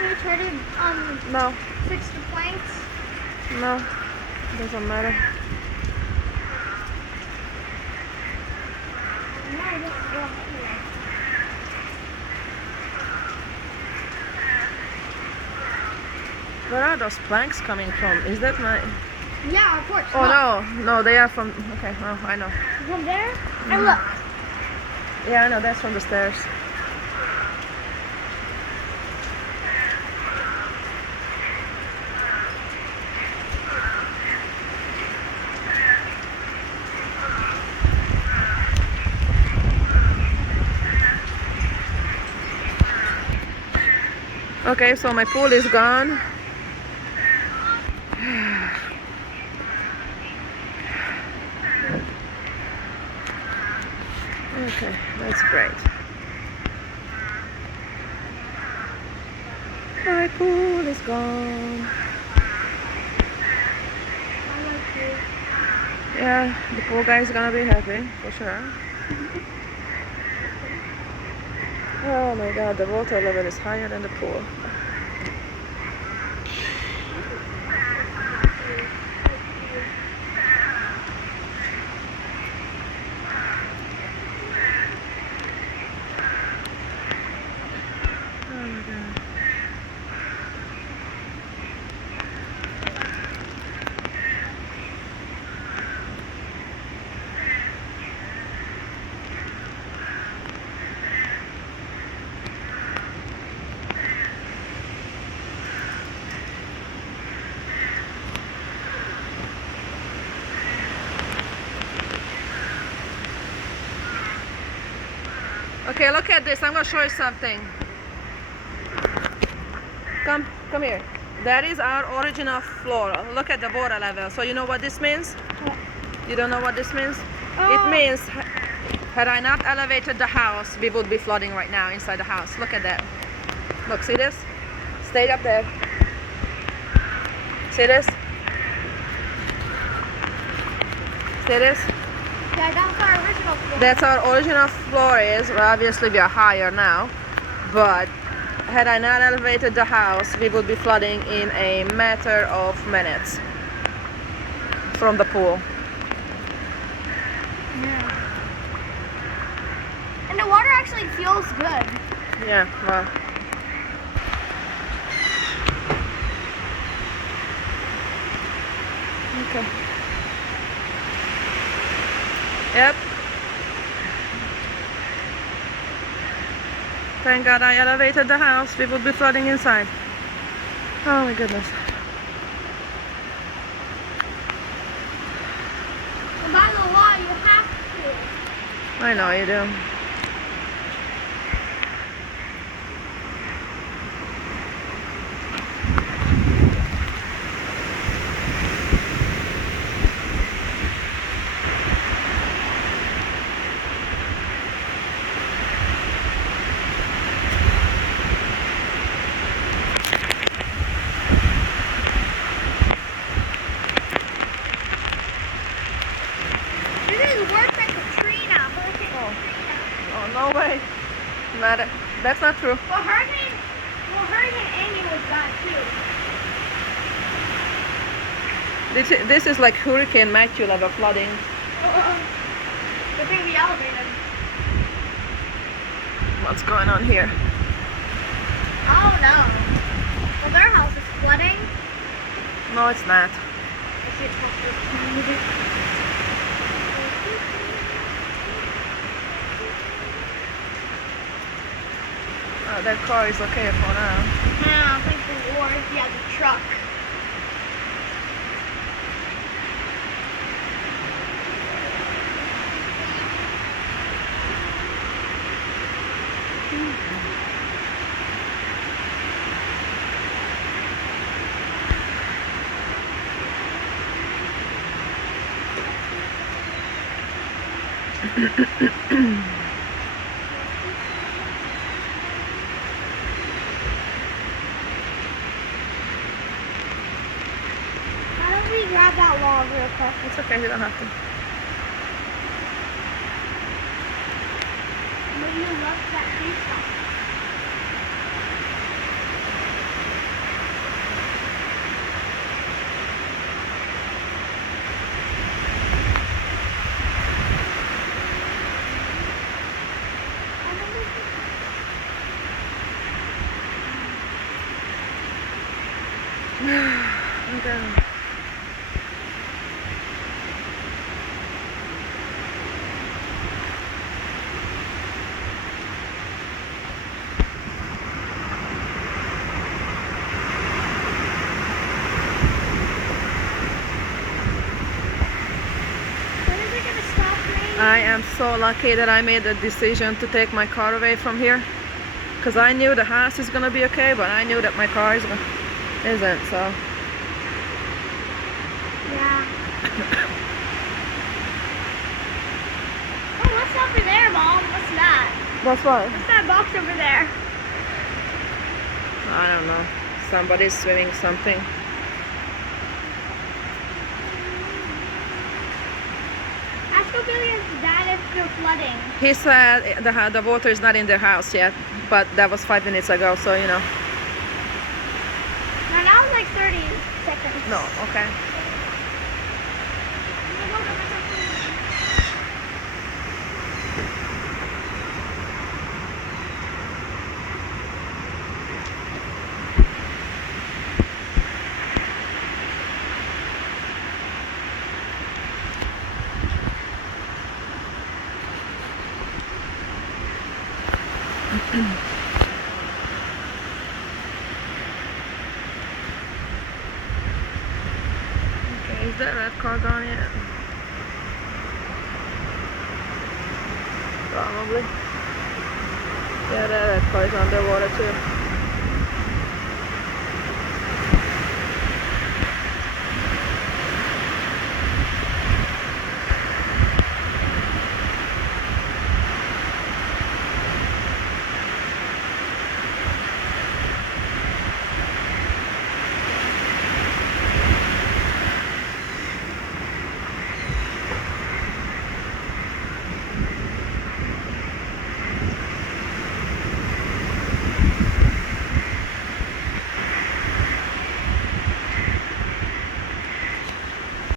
Can we try to No, fix the planks? no, doesn't matter. No, I don't want to. Where are those planks coming from? Is that my... Yeah, of course. Oh no, they are from... Okay, well, I know. From there? And look. Yeah, I know, that's from the stairs. Okay, so my pool is gone. Okay, that's great. My pool is gone. Yeah, the pool guy is gonna be happy, for sure. Oh my god, the water level is higher than the pool. Oh my god. Okay, look at this. I'm gonna show you something. Come here. That is our original floor. Look at the water level. So you know what this means? What? You don't know what this means? Oh. It means had I not elevated the house, we would be flooding right now inside the house. Look at that. Look, see this? Stay up there. See this? See this? Yeah, that's our original floor. That's our original floor is. Well, obviously we are higher now, but had I not elevated the house, we would be flooding in a matter of minutes from the pool. Yeah. And the water actually feels good. Yeah, well. Okay. Yep. Thank God I elevated the house. We would be flooding inside. Oh my goodness. And by the law, you have to. I know you do. No way. That's not true. Well, Hurricane Amy was bad too. This is like Hurricane Matthew level flooding. The thing we elevated. What's going on here? Oh no. Well, their house is flooding. No, it's not. Oh, that car is okay for now. Yeah, thank the Lord. Yeah, the truck. How do we grab that log real quick? It's okay, you don't have to. When you left that piece off. can. When is it gonna stop raining? I am so lucky that I made the decision to take my car away from here. Because I knew the house is gonna be okay, but I knew that my car isn't, so. Yeah. Oh, what's over there, Mom? What's that? That's what? What's that box over there? I don't know. Somebody's swimming something. Ask Opelia's dad if they're flooding. He said the water is not in their house yet, but that was 5 minutes ago, so you know. No, that was like 30 seconds. No, okay. Okay, is that red car gone yet? Probably. Yeah, that red car is underwater too.